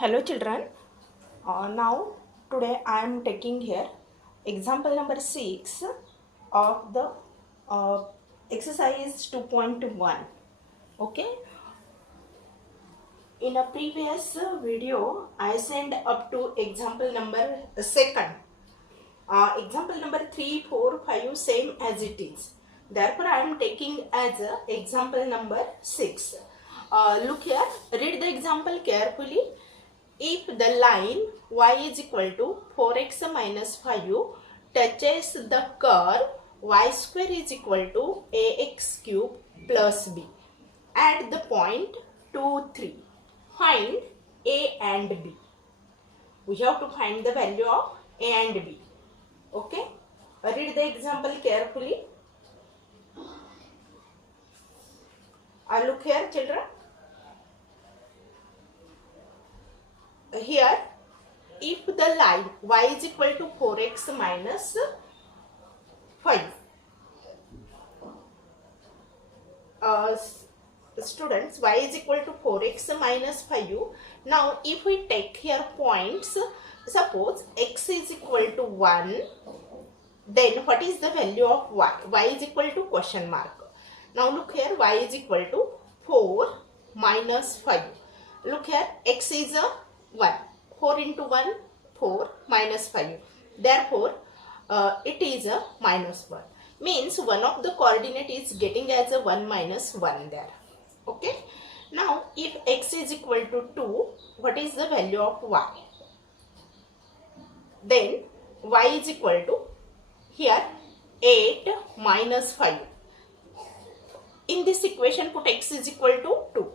Hello children. Now today I am taking here example number 6 of the exercise 2.1. Okay. In a previous video I sent up to example number second. Example number 3, 4, 5 same as it is. Therefore I am taking as example number 6. Look here, read the example carefully. If the line y is equal to 4x minus 5 touches the curve y square is equal to ax cube plus b at the point 2, 3, find a and b. We have to find the value of a and b. Okay, read the example carefully. Look here children. Here, if the line y is equal to 4x minus 5, students, y is equal to 4x minus 5. Now, if we take here points, suppose x is equal to 1, then what is the value of y? Y is equal to question mark. Now, look here, y is equal to 4 minus 5. Look here, x is a 1. 4 into 1, 4 minus 5. Therefore, it is a minus 1. Means one of the coordinate is getting as a 1 minus 1 there. Okay. Now, if x is equal to 2, what is the value of y? Then, y is equal to, here, 8 minus 5. In this equation, put x is equal to 2.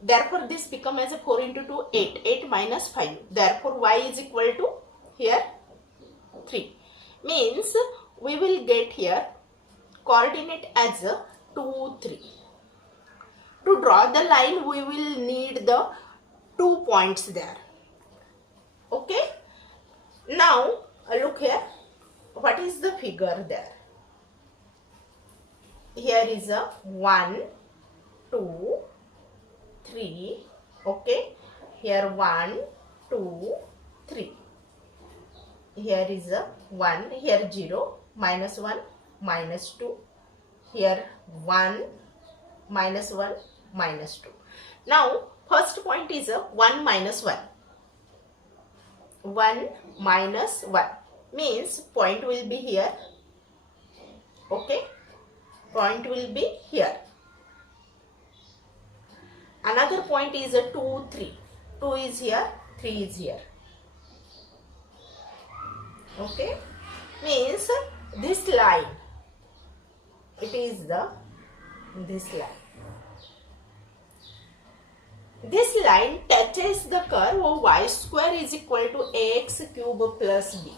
Therefore, this become as a 4 into 2, 8. 8 minus 5. Therefore, y is equal to here 3. Means we will get here coordinate as a 2, 3. To draw the line, we will need the 2 points there. Okay. Now, look here. What is the figure there? Here is a 1, 2, 3, okay, here 1, 2, 3, here is a 1, here 0, minus 1, minus 2, here 1, minus 1, minus 2. Now, first point is a 1 minus 1. 1 minus 1 means point will be here, okay, point will be here. Another point is a 2, 3. 2 is here, 3 is here. Okay. Means this line, it is this line. This line touches the curve of y square is equal to ax cube plus b.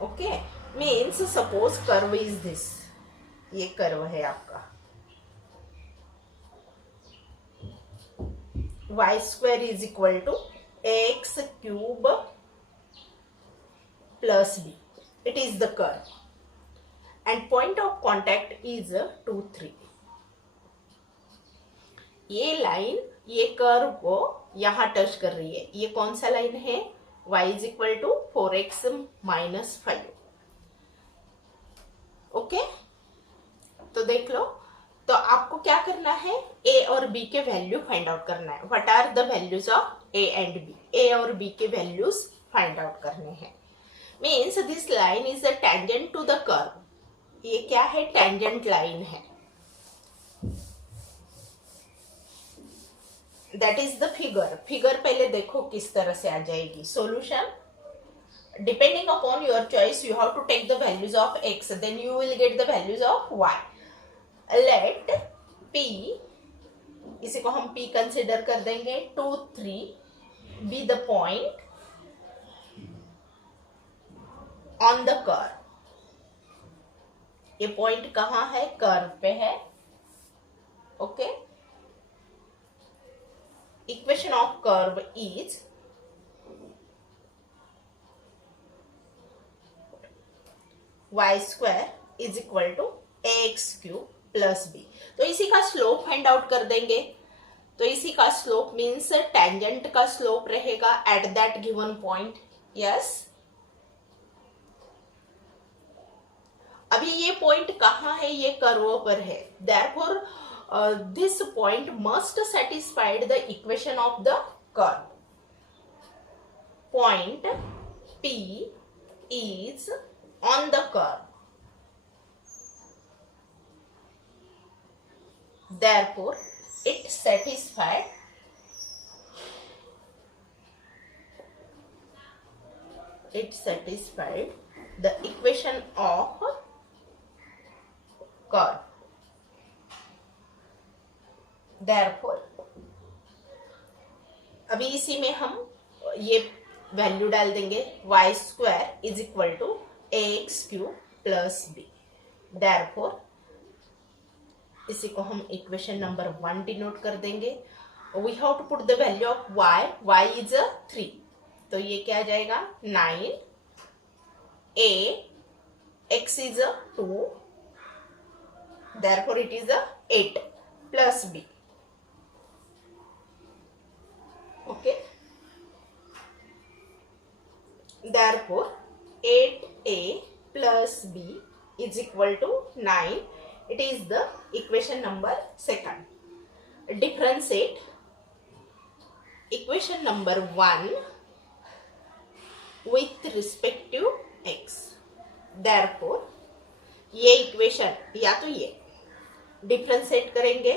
Okay. Means suppose curve is this. ये curve है आपका. Y square is equal to ax cube plus b. It is the curve. And point of contact is 2, 3. ये लाइन ये कर्व को यहाँ टच कर रही है. ये कौन सा लाइन है? y is equal to 4x minus 5. ओके, तो देख लो. तो आपको क्या करना है? a और b के वैल्यू फाइंड आउट करना है. What are the values of a and b? a और b के वैल्यूज फाइंड आउट करने हैं. Means this line is a tangent to the curve. ये क्या है? टेंजेंट लाइन है. That is the figure. Figure पहले देखो किस तरह से आ जाएगी. Solution depending upon your choice you have to take the values of x, then you will get the values of y. Late P, इसी को हम P कंसिडर कर देंगे. 2, 3 be the point on the curve. ये point कहाँ है? Curve पे है. Okay. Equation of curve is y square is equal to ax cube plus b. तो इसी का स्लोप फाइंड आउट कर देंगे. तो इसी का स्लोप मीन्स टेंजेंट का स्लोप रहेगा at that given point. Yes. अभी ये पॉइंट कहाँ है? ये कर्व पर है. Therefore this point must satisfied the equation of the curve. Point P is on the curve. Therefore, it satisfied the equation of curve. Therefore, अभी इसी में हम ये वैल्यू डाल देंगे. Y square is equal to ax cube plus b. Therefore इसी को हम इक्वेशन नंबर 1 डिनोट कर देंगे. We have to put the value of y. y is 3. तो ये क्या आ जाएगा? 9. a x is 2. Therefore it is 8 plus b. Okay. Therefore, 8a plus b is equal to 9. It is the equation number 2. Differentiate equation number 1 with respect to x. Therefore, ये इक्वेशन या तो ये डिफ्रेंशिएट करेंगे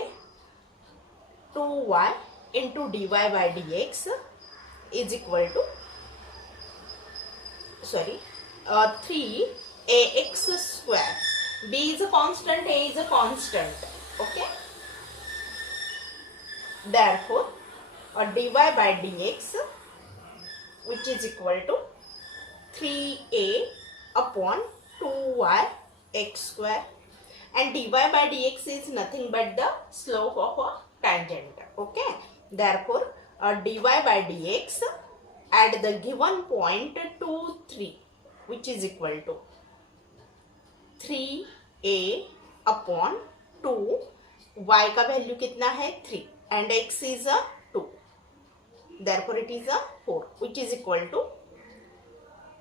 2y into dy by dx is equal to 3ax square. b is a constant, a is a constant. Okay. Therefore, dy by dx which is equal to 3a upon 2y x square, and dy by dx is nothing but the slope of a tangent. Okay. Therefore, dy by dx at the given point 2, 3 which is equal to 3a upon 2. y का वैल्यू कितना है? 3 and x is 2. Therefore it is 4 which is equal to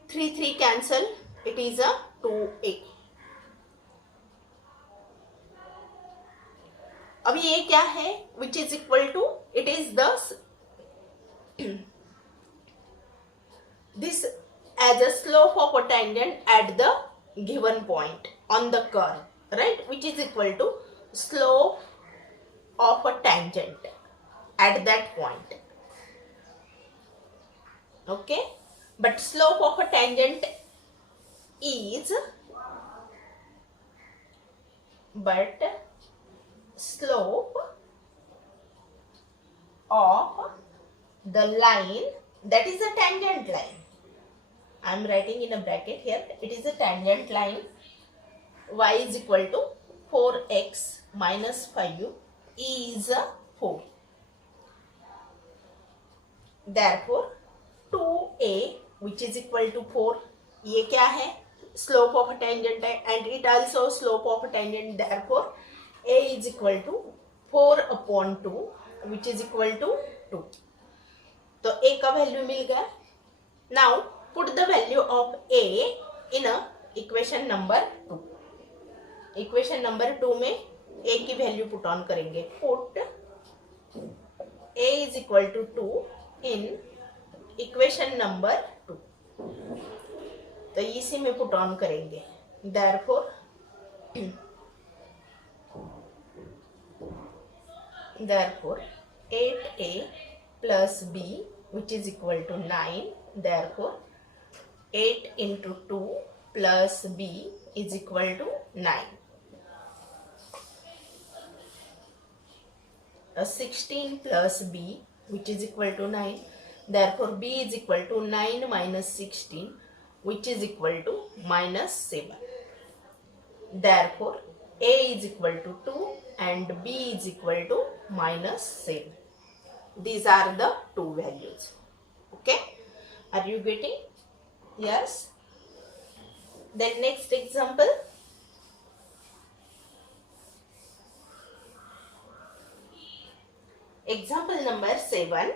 3 cancel. It is 2a. अब ये क्या है? which is equal to, it is the this as a slope of a tangent at the given point on the curve, right? Which is equal to slope of a tangent at that point. Okay. But slope of a tangent is slope of the line that is a tangent line. I am writing in a bracket here. It is a tangent line. Y is equal to 4x minus 5 is 4. Therefore, 2a which is equal to 4. ये क्या है? Slope of a tangent है, and it also slope of a tangent. Therefore, a is equal to 4 upon 2 which is equal to 2. तो a का वैल्यू मिल गया. Now put the value of a in a equation number 2. Equation number 2 में a की value put on करेंगे. Put a is equal to 2 in equation number 2. तो इसी में put on करेंगे. Therefore 8a plus b which is equal to 9. Therefore 8 into 2 plus b is equal to 9. 16 plus b which is equal to 9. Therefore b is equal to 9 minus 16 which is equal to minus 7. Therefore a is equal to 2 and b is equal to minus 7. These are the two values. Okay. Are you getting? Yes. Then next example. Example number 7.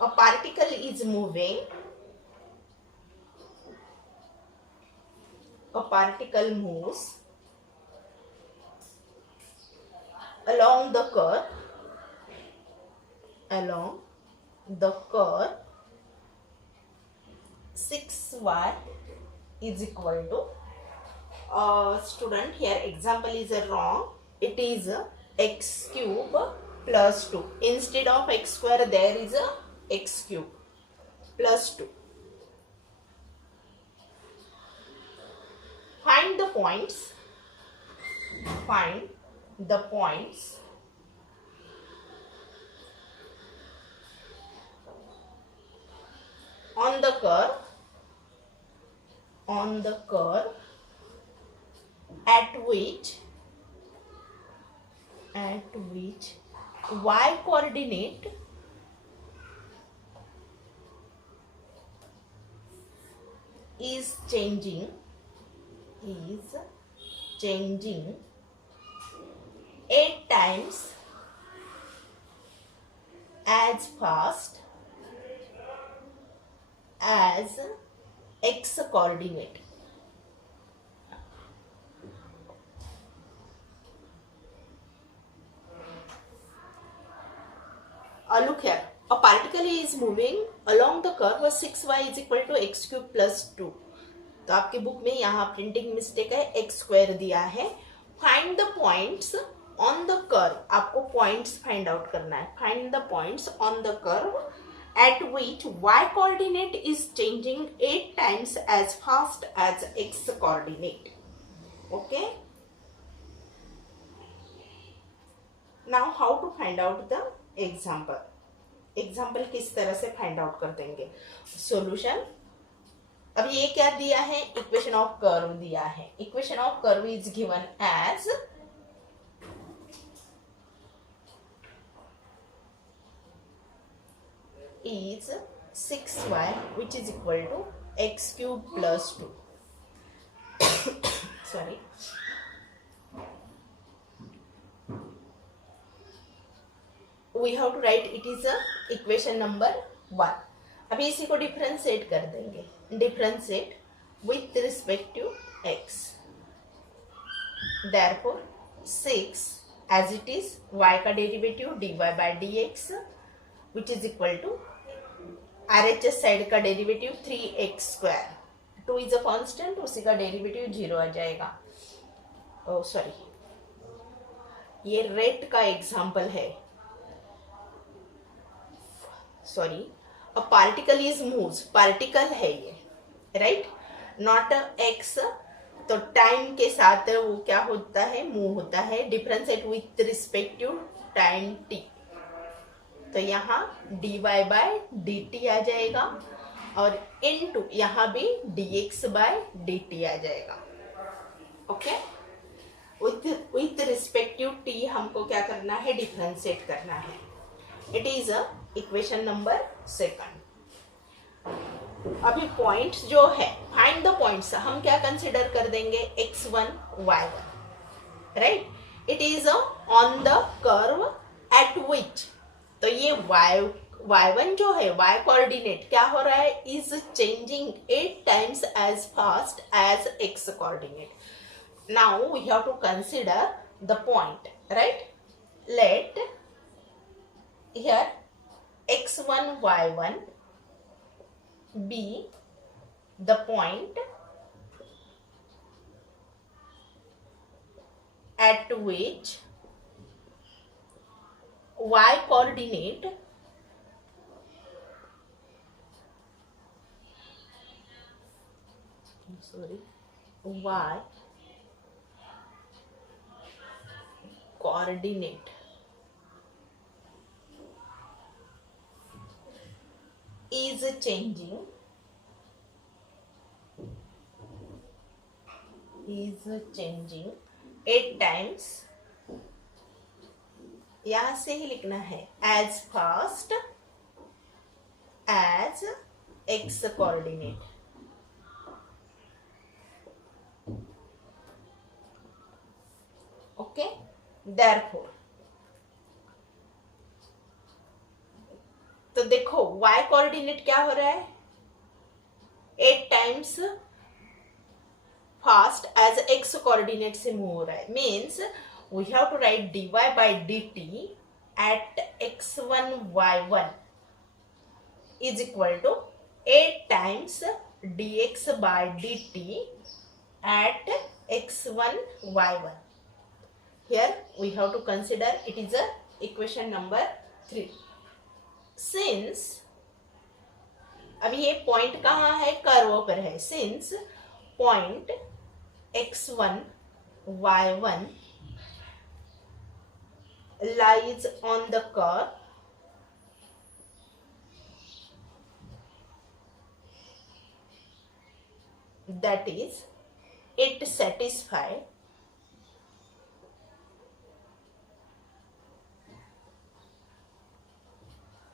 A particle is moving. A particle moves along the curve. Along the curve 6y is equal to student, here example is wrong. It is x cube plus 2. Instead of x square there is a x cube plus 2. Find the points. Find the points on the curve at which y coordinate is changing 8 times as fast as x coordinate. Look here, a particle is moving along the curve 6y is equal to x cube plus 2. तो आपके बुक में यहाँ printing mistake है, x square दिया है. Find the points on the curve. आपको points find out करना है. Find the points on the curve at which y coordinate is changing 8 times as fast as x coordinate. Okay, now how to find out the example किस तरह से find out कर देंगे. सॉल्यूशन, अब ये क्या दिया है, इक्वेशन ऑफ कर्व दिया है. Equation of curve is given as is 6y which is equal to x cube plus 2. Sorry. We have to write it is a equation number 1. अभी इसी को डिफरेंशिएट कर देंगे. Differentiate with respect to x. Therefore 6 as it is y का derivative dy by dx which is equal to RHS side का derivative 3x square. 2 is a constant, उसी का derivative 0 आ जाएगा. ओ सॉरी, ये रेट का एग्जांपल है. Sorry, a particle is moves. Particle है ये, राइट, नॉट एक्स. तो टाइम के साथ वो क्या होता है, मूव होता है. Differentiate with respect to time t. तो यहाँ dy बाय dt आ जाएगा और इनटू यहाँ भी dx बाय dt आ जाएगा. ओके, विथ रिस्पेक्टिव t हमको क्या करना है, डिफरेंशिएट करना है. It is a equation number 2. अभी पॉइंट्स जो है, फाइंड द पॉइंट्स, हम क्या कंसिडर कर देंगे, x1 y1, right. It is on the curve at विच. तो ये y1 जो है, y कोऑर्डिनेट क्या हो रहा है, is changing 8 times as fast as x coordinate. Now we have to consider the point, right. Let here x1 y1 be the point at which y coordinate y coordinate is changing 8 times. यहां से ही लिखना है, as fast as x coordinate. Okay, therefore y coordinate क्या हो रहा है, 8 times fast as x coordinate से move हो रहा है, means we have to write dy by dt at x1 y1 is equal to 8 times dx by dt at x1 y1. Here we have to consider it is a equation number 3. Since अभी ये point कहाँ है, कर्व पर है, since point x1 y1 lies on the curve that is it satisfies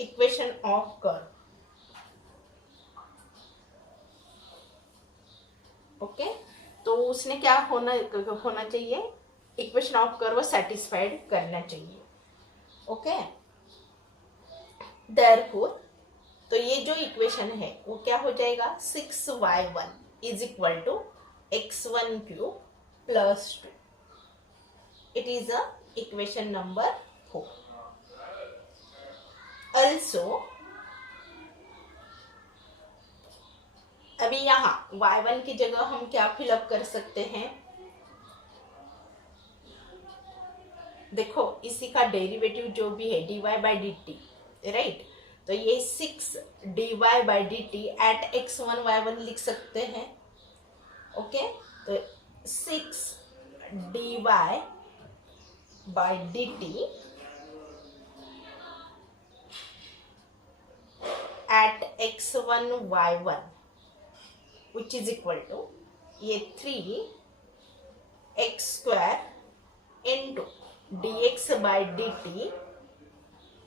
equation of curve. Okay तो उसने क्या होना चाहिए, इक्वेशन ऑफ कर्व सेटिस्फाइड करना चाहिए. ओके देयरफॉर तो ये जो इक्वेशन है वो क्या हो जाएगा, 6y1 is equal to x1 cube plus 2. It is a equation number 4. also अभी यहाँ y1 की जगह हम क्या फिलअप कर सकते हैं, देखो इसी का डेरिवेटिव जो भी है dy by dt, राइट, तो ये 6 dy by dt eight x1 y1 लिख सकते हैं. ओके तो 6 dy by dt at x1 y1 which is equal to ये 3x square into dx by dt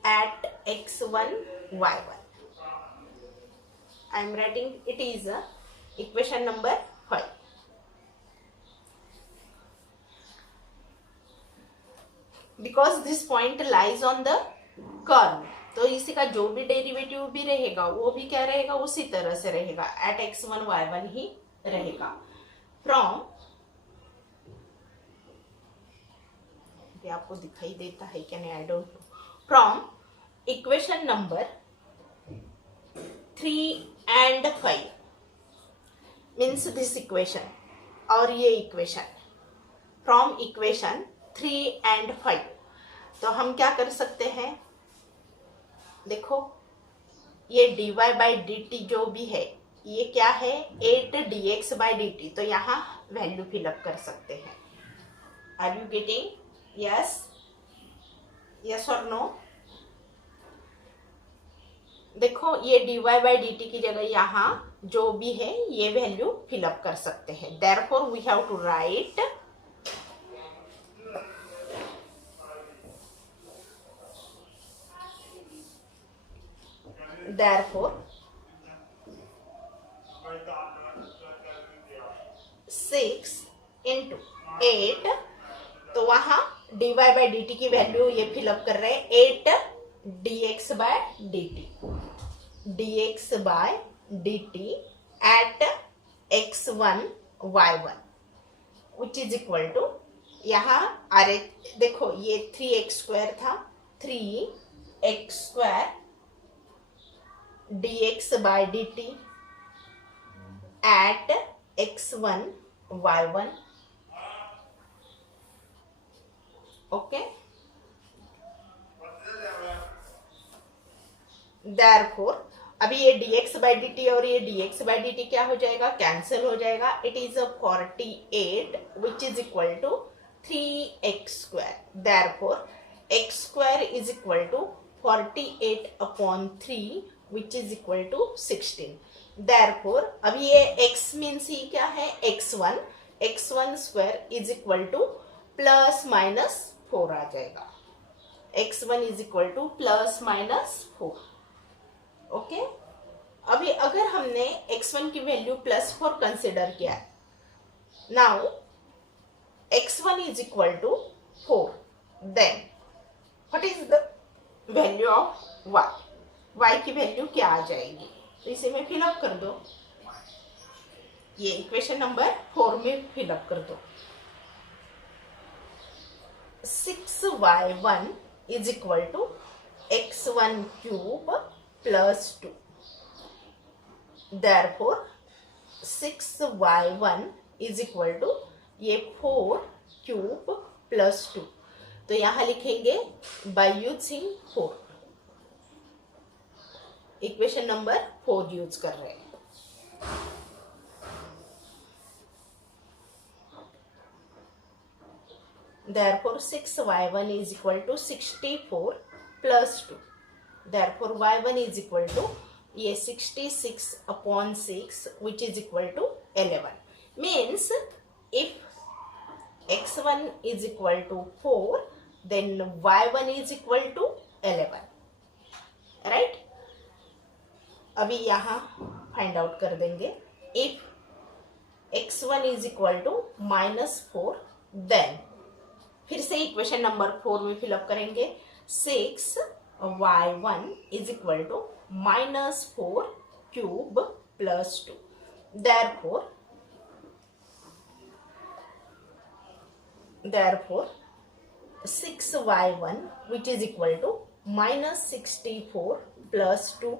at x1 y1. I am writing it is a equation number 5. Because this point lies on the curve, तो इसी का जो भी डेरिवेटिव भी रहेगा वो भी क्या रहेगा, उसी तरह से रहेगा, एट x1 y1 ही रहेगा. फ्रॉम ये आपको दिखाई देता है क्या नहीं, I don't know. From equation number 3 and 5 मीन्स दिस इक्वेशन और ये इक्वेशन, फ्रॉम इक्वेशन 3 and 5 तो हम क्या कर सकते हैं, देखो ये dy by dt जो भी है ये क्या है, 8 dx by dt, तो यहाँ वैल्यू फिलअप कर सकते हैं. Are you getting, yes yes और नो. देखो ये dy by dt की जगह यहाँ जो भी है ये वैल्यू फिलअप कर सकते हैं. Therefore we have to write therefore 6 into 8 तो वहां dy by dt की वैल्यू ये फिलअप कर रहे हैं 8 dx by dt, dx by dt at x1 y1 which is equal to यहाँ अरे देखो ये 3x स्क्वायर था, 3x square dx by dt at x1 y1. Okay therefore अभी ये dx by dt और ये dx by dt क्या हो जाएगा, कैंसिल हो जाएगा. It is 48 which is equal to 3x square. therefore x square is equal to 48 upon 3 which is equal to 16. therefore अभी ये x means ही क्या है, x1, x1 square is equal to plus minus 4 आ जाएगा. x1 is equal to plus minus 4. ओके अभी अगर हमने x1 की वैल्यू प्लस 4 कंसिडर किया, now x1 is equal to 4, then what is the value of y? y की वैल्यू क्या आ जाएगी, तो इसे में फिलअप कर दो, ये इक्वेशन नंबर 4 में फिलअप कर दो। 6y1 is equal to x1 cube plus 2, therefore 6y1 is equal to ये 4 क्यूब प्लस 2, तो यहां लिखेंगे by using 4, equation number 4 use कर रहे हैं। Therefore 6y1 is equal to 64 plus 2. Therefore y1 is equal to ये 66 upon 6 which is equal to 11. Means if x1 is equal to 4 then y1 is equal to 11. Right? अभी यहाँ find out कर देंगे। If x1 is equal to -4 then फिर से equation number 4 में fill up करेंगे। 6y1 is equal to -4 cube plus 2, therefore 6y1 which is equal to -64 plus 2,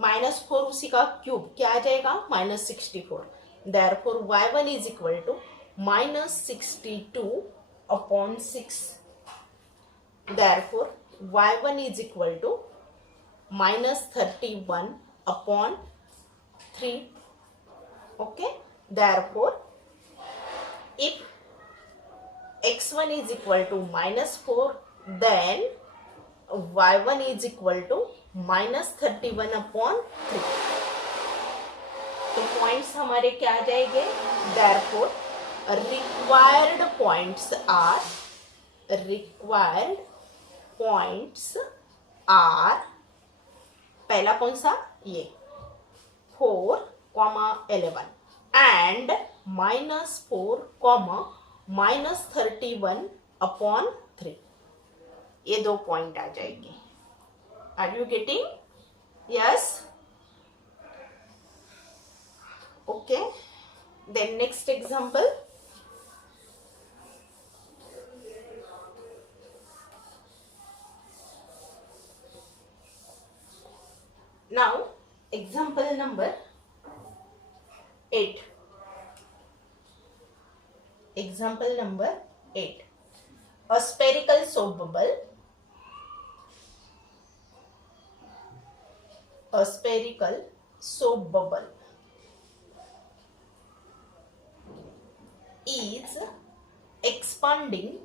-4 उसी का क्यूब क्या आ जाएगा -64, therefore y1 is equal to -62 upon 6, therefore y1 is equal to -31 upon 3. Okay, therefore if x1 is equal to -4 then y1 is equal to -31 upon 3. तो पॉइंट्स हमारे क्या आ जाएंगे, therefore required points are पहला कौन सा, ये 4, 11 and -4, -31 upon 3, ये 2 पॉइंट आ जाएंगे। Are you getting? Yes, okay. Then next example, now example number 8. Example number 8. A spherical soap bubble is expanding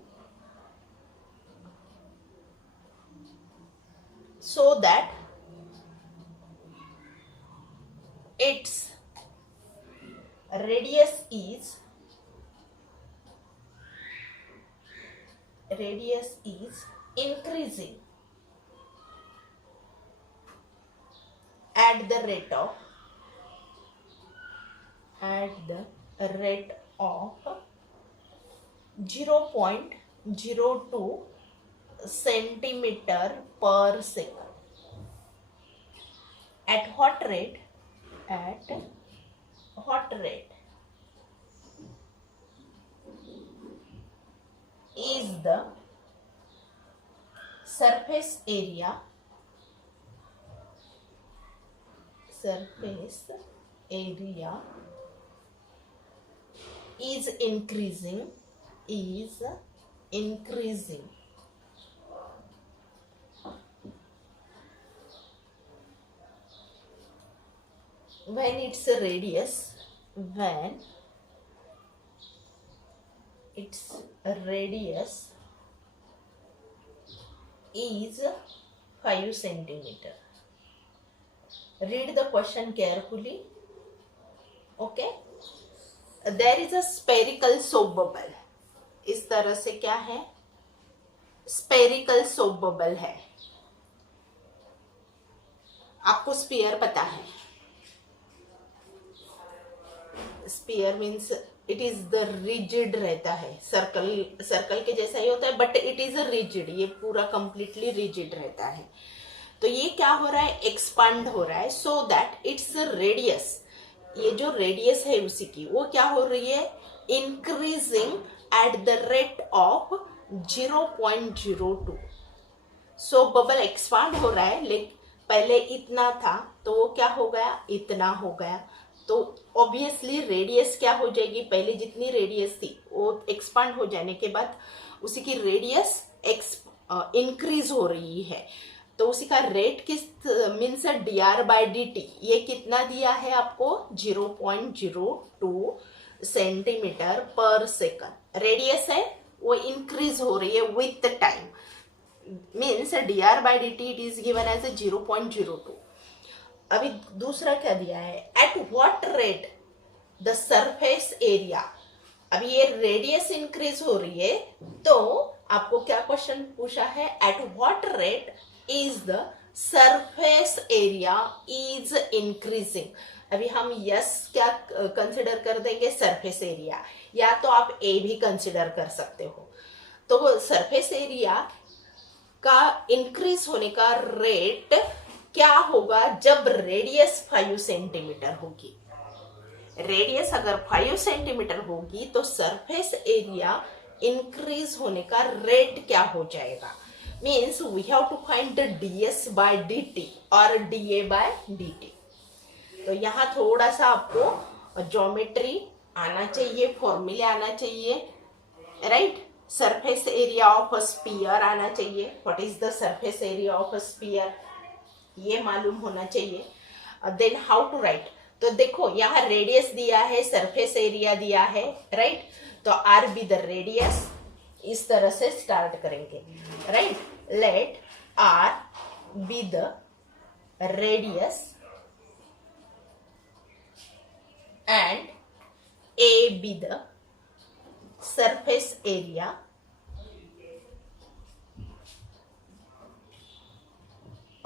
so that its radius is increasing at the rate of 0.02 centimeter per second. At what rate is the surface area is increasing when its radius is 5 centimeter. Read the question carefully. Okay, there is a spherical soap bubble. इस तरह से क्या है, spherical soap bubble है। आपको sphere पता है, sphere means it is the rigid रहता है, सर्कल के जैसा ही होता है but it is a rigid, ये पूरा कंप्लीटली रिजिड रहता है। तो ये क्या हो रहा है, एक्सपांड हो रहा है, सो दैट इट्स रेडियस, ये जो रेडियस है उसी की वो क्या हो रही है, increasing at the rate of 0.02। So bubble expand हो रहा है, लेकिन पहले इतना था तो वो क्या हो गया, इतना हो गया। तो ऑब्वियसली रेडियस क्या हो जाएगी, पहले जितनी रेडियस थी वो एक्सपांड हो जाने के बाद उसी की रेडियस इंक्रीज हो रही है। तो उसी का रेट किस मीन्स dr/dt, ये कितना दिया है आपको, 0.02 सेंटीमीटर पर सेकंड। रेडियस है वो इंक्रीज हो रही है with time, means dr/dt it is given as 0.02। अभी दूसरा क्या दिया है, at what rate the surface area. अभी ये रेडियस इंक्रीज हो रही है, तो आपको क्या क्वेश्चन पूछा है, at what rate is the surface area is increasing. अभी हम यस क्या कंसिडर कर देंगे, सरफेस एरिया, या तो आप ए भी कंसिडर कर सकते हो। तो सरफेस एरिया का इंक्रीज होने का रेट क्या होगा, जब रेडियस 5 सेंटीमीटर होगी। रेडियस अगर 5 सेंटीमीटर होगी तो सरफेस एरिया इंक्रीज होने का रेट क्या हो जाएगा, means we have to find ds/dt और da/dt। तो यहाँ थोड़ा सा आपको ज्योमेट्री आना चाहिए, फॉर्मूले आना चाहिए, right. Surface area of a sphere आना चाहिए, what is the surface area of a sphere ये मालूम होना चाहिए। देन हाउ टू राइट, तो देखो यहाँ रेडियस दिया है, सरफेस एरिया दिया है, राइट। तो आर बी द रेडियस, इस तरह से स्टार्ट करेंगे, right. Let r be the radius and A be the surface area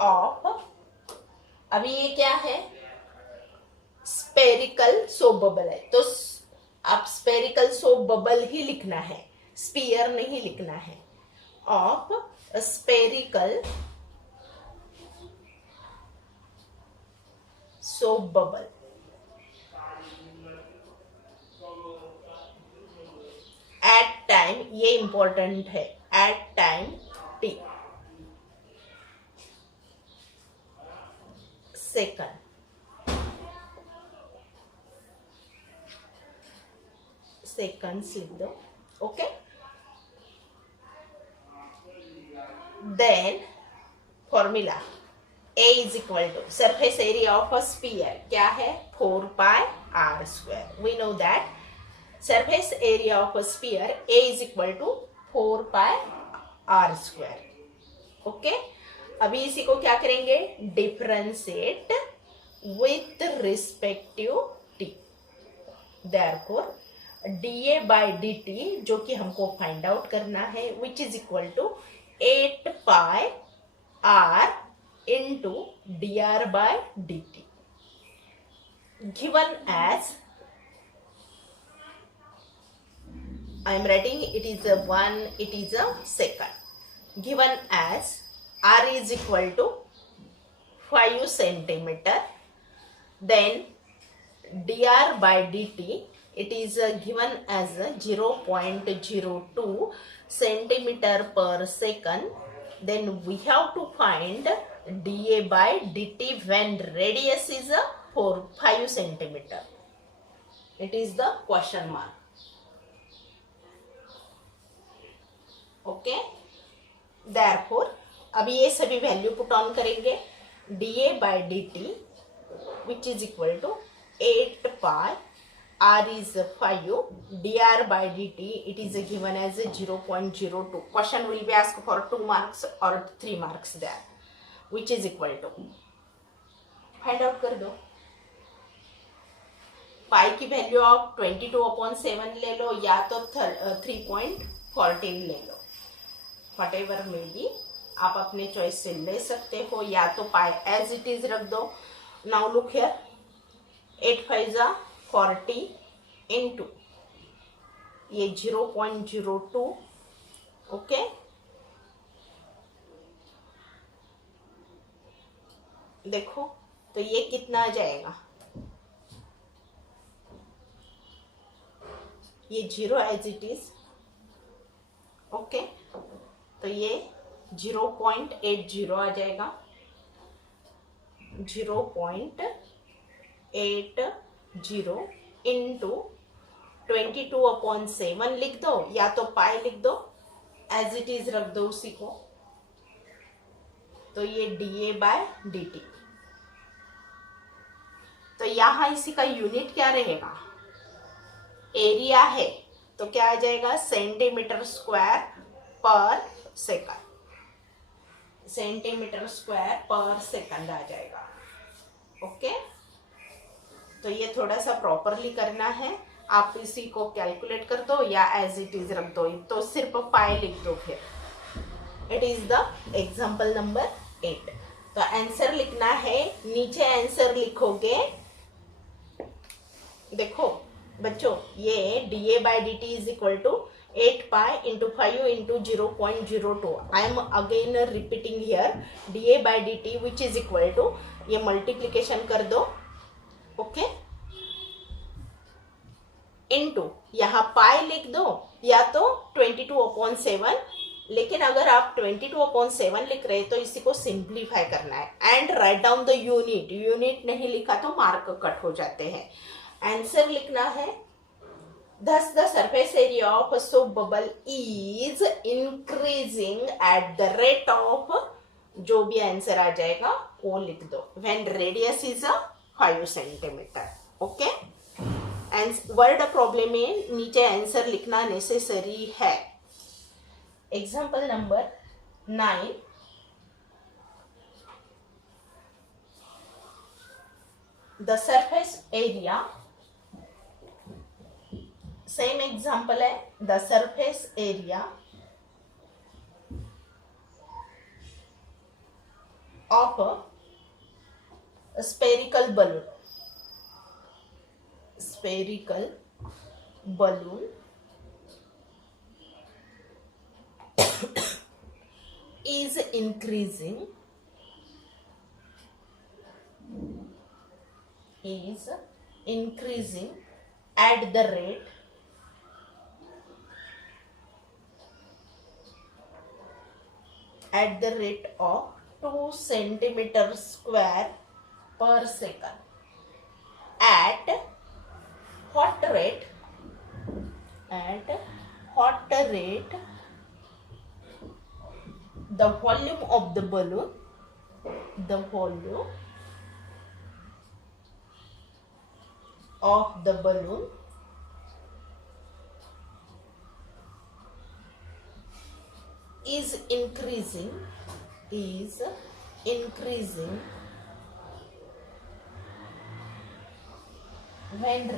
of, अभी ये क्या है, स्पेरिकल सोप बबल है, तो आप स्पेरिकल सोप बबल ही लिखना है, स्पीयर नहीं लिखना है, of spherical soap bubble at time, ये इंपॉर्टेंट है, at time t second. Seconds लिख दो, okay. Then formula A is equal to surface area of a sphere क्या है, 4πr²। We know that surface area of a sphere A is equal to 4πr², okay. अभी इसी को क्या करेंगे, differentiate with respective t। Therefore da/dt जो कि हमको फाइंड आउट करना है, which is equal to 8πr into dr/dt given as, I am writing it is a 1, it is a second, given as r is equal to 5 centimeter, then dr/dt it is given as 0.02 centimeter per second. Then we have to find da/dt when radius is 5 centimeter. It is the question mark. Okay. Therefore, अभी ये सभी value put on करेंगे, da/dt which is equal to 8π, r is 5, dr/dt it is given as 0.02. Question will be asked for 2 marks or 3 marks there, which is equal to, find out कर दो। पाई की वैल्यू आप 22/7 ले लो या तो 3.14 ले लो, वट एवर में भी आप अपने चॉइस से ले सकते हो, या तो पाई एज इट इज रख दो। नाउ लुक हियर, 8 5 40 इंटू ये 0.02, ओके। देखो तो ये कितना आ जाएगा, ये 0 एज इट इज। ओके, तो ये 0.80 आ जाएगा, 0.80 इंटू 22/7 लिख दो, या तो पाई लिख दो, एज इट इज रख दो उसी को। तो ये dA/dt। तो यहां इसी का यूनिट क्या रहेगा, एरिया है, तो क्या आ जाएगा, सेंटीमीटर स्क्वायर पर सेकंड, सेंटीमीटर स्क्वायर पर सेकंड आ जाएगा। ओके, तो ये थोड़ा सा प्रॉपरली करना है, आप इसी को कैलकुलेट कर दो या एज इट इज रख दो, तो सिर्फ पाई लिख दो फिर। It is the example number 8। तो आंसर लिखना है, नीचे आंसर लिखोगे। देखो बच्चों, ये dA/dt is equal to 8 pi into 5 into 0.02। I am again repeating here, dA/dt which is equal to, ये मल्टीप्लीकेशन कर दो। ओके, इनटू यहाँ पाई लिख दो, या तो 22/7, लेकिन अगर आप 22/7 लिख रहे हैं तो इसी को सिंप्लीफाई करना है, and write down the unit. Unit नहीं लिखा तो मार्क कट हो जाते हैं। आंसर लिखना है, thus the surface area of a soap bubble is increasing at the rate of, जो भी आंसर आ जाएगा वो लिख दो, when radius is a 5 centimetre. Okay, word problem में नीचे आंसर लिखना नेसेसरी है। Example number 9, the surface area, same example है, the surface area of a spherical balloon, spherical balloon is increasing at the rate of 2 centimeter square per second. At what rate the volume of the balloon is increasing when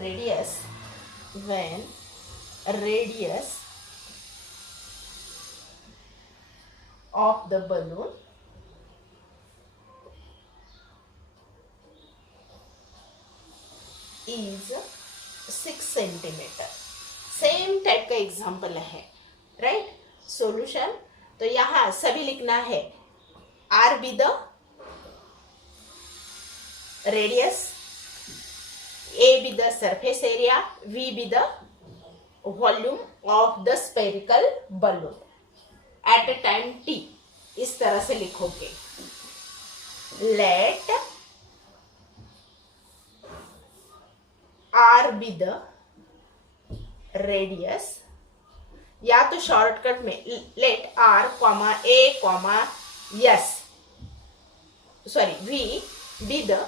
radius of the balloon is 6 centimetre. Same type का एग्जाम्पल है, right. Solution, तो यहाँ सभी लिखना है, are be the radius, A be the surface area, V be the volume of the spherical balloon at a time t। इस तरह से लिखोगे। Let R be the radius, या तो शॉर्टकट में let R, A, V be the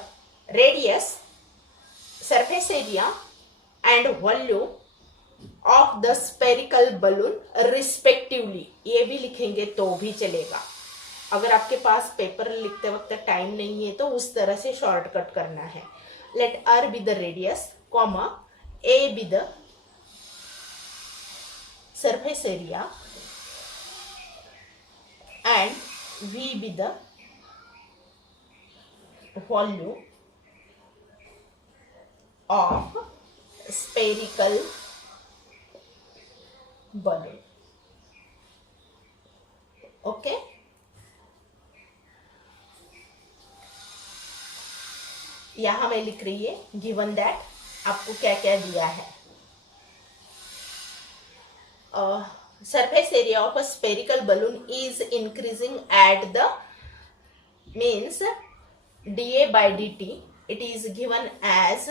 radius, surface area and volume of the spherical balloon respectively। ये भी लिखेंगे तो भी चलेगा। अगर आपके पास पेपर लिखते वक्त टाइम नहीं है तो उस तरह से शॉर्टकट करना है। Let R be the radius, A be the surface area and V be the volume of spherical balloon। Okay, यहाँ मैं लिख रही है गिवन दैट आपको क्या क्या दिया है. Surface area of a spherical balloon is increasing at the means dA by dt. It is given as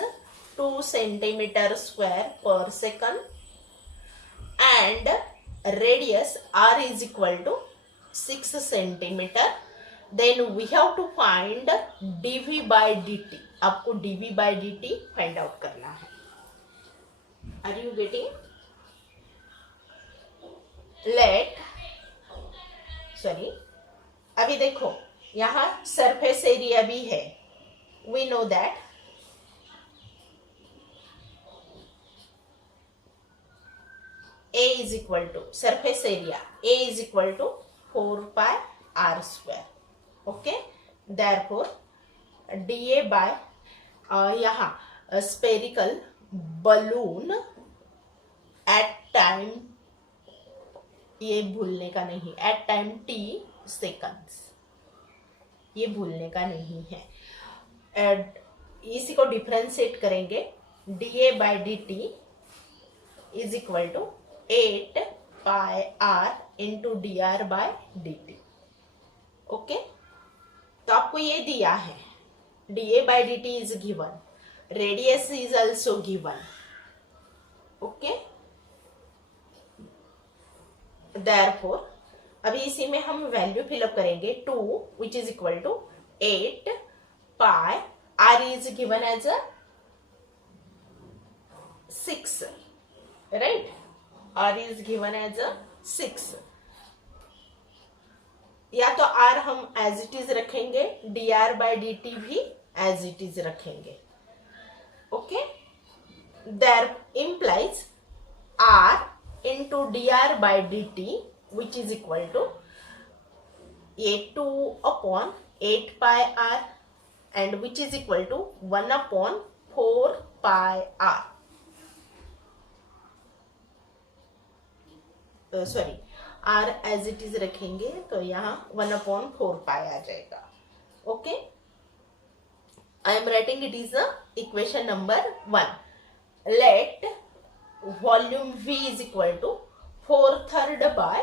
2 centimeter square per second and radius r is equal to 6 centimeter. Then we have to find dv by dt. आपको dv by dt find out करना है. Are you getting? अभी देखो यहाँ surface area भी है. We know that A is equal to surface area A is equal to 4 pi r square. Okay, therefore dA by यहाँ spherical balloon at time, ये भूलने का नहीं, एट टाइम t सेकंड्स, ये भूलने का नहीं है. इसी को डिफरेंशिएट करेंगे. dA by dt is equal to 8 pi r into dr by dt. Okay, तो आपको ये दिया है dA by dt is given, radius is also given. Okay, therefore अभी इसी में हम वैल्यू फिलअप करेंगे. 2 which is equal to 8 pi r is given as a 6, right? r is given as a 6. या तो r हम एज इट इज रखेंगे, dr by dt भी एज इट इज रखेंगे. Okay, that implies r into dr by dt which is equal to 2 upon 8 pi r and which is equal to 1 upon 4 pi r. Sorry, r as it is रखेंगे तो यहाँ 1 upon 4 pi आ जाएगा. Okay, I am writing it is equation number 1. Let volume V is equal to 4/3 by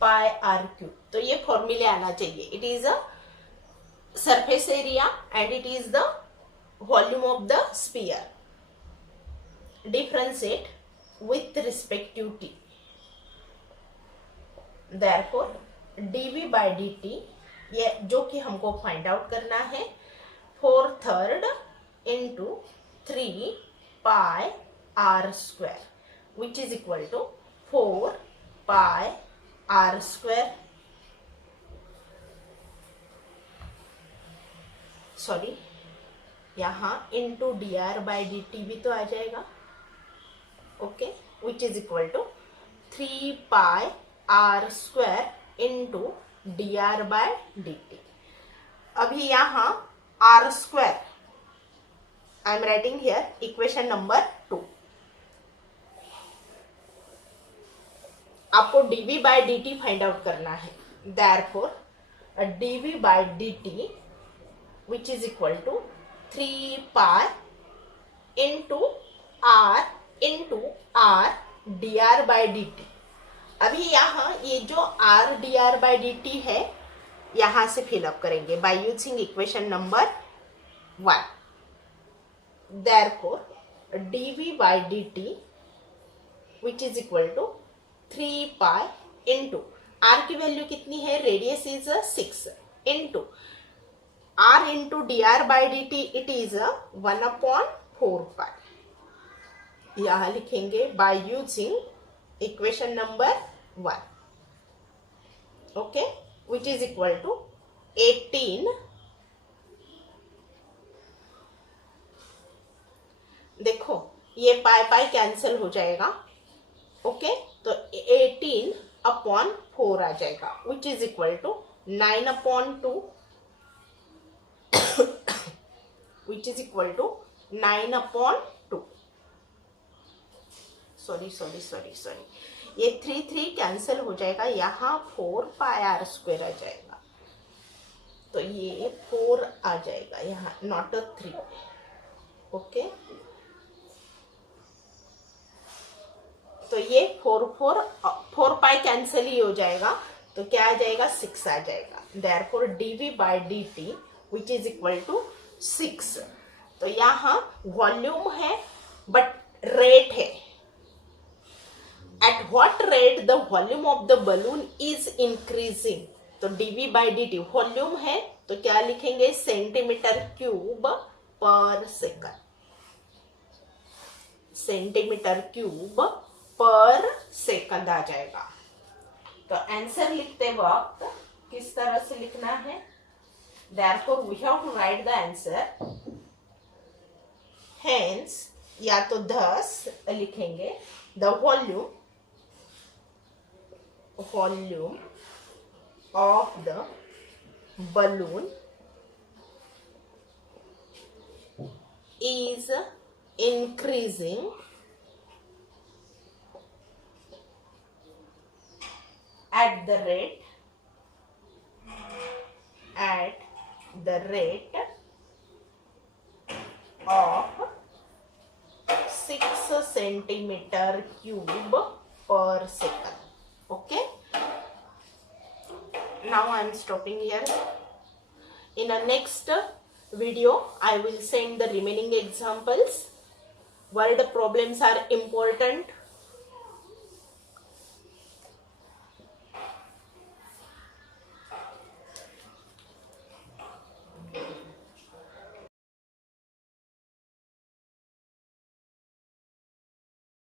pi r cube. तो ये फॉर्मूले आना चाहिए. It is a surface area and it is the volume of the sphere. Differentiate with respective t. Therefore dv by dt, ये जो कि हमको फाइंड आउट करना है, 4/3 इंटू 3 pi r square which is equal to 4 pi r square. Sorry, यहाँ into dr by dt भी तो आ जाएगा. Okay, which is equal to 3 pi r square into dr by dt. अभी यहाँ r square I am writing here equation number 2. आपको dv by dt find out करना है. therefore dv by dt which is equal to 3 pi into r dr by dt. अभी यहाँ ये जो r dr by dt है यहाँ से फिलअप करेंगे by using equation number 1. therefore dv by dt which is equal to 3 pi into r की वैल्यू कितनी है, radius is 6 into r into dr by dt it is 1 upon 4 pi. यहाँ लिखेंगे by using equation number 1. okay, which is equal to 18. देखो ये पाई pi cancel हो जाएगा. ओके, तो 18 अपॉन 4 आ जाएगा which is equal to 9 upon 2 which is equal to 9 upon 2. Sorry, ये 3 कैंसिल हो जाएगा, यहाँ 4 पाई आर स्क्वायर आ जाएगा. तो ये 4 आ जाएगा यहाँ, नॉट 3. ओके, तो ये 4 पाई कैंसिल ही हो जाएगा, तो क्या आ जाएगा, 6 आ जाएगा. Therefore dv by dt which is equal to 6. तो यहाँ वॉल्यूम है बट रेट है. At what rate the volume of the balloon is increasing? तो dv by dt वॉल्यूम है, तो क्या लिखेंगे, सेंटीमीटर क्यूब पर सेकंड. सेंटीमीटर क्यूब पर सेकंड आ जाएगा. तो आंसर लिखते वक्त किस तरह से लिखना है, therefore we have to write the answer. Hence, या तो 10 लिखेंगे, the volume of the balloon is increasing at the rate of 6 centimeter cube per second. Okay, now I am stopping here. In a next video I will send the remaining examples. Word problems are important.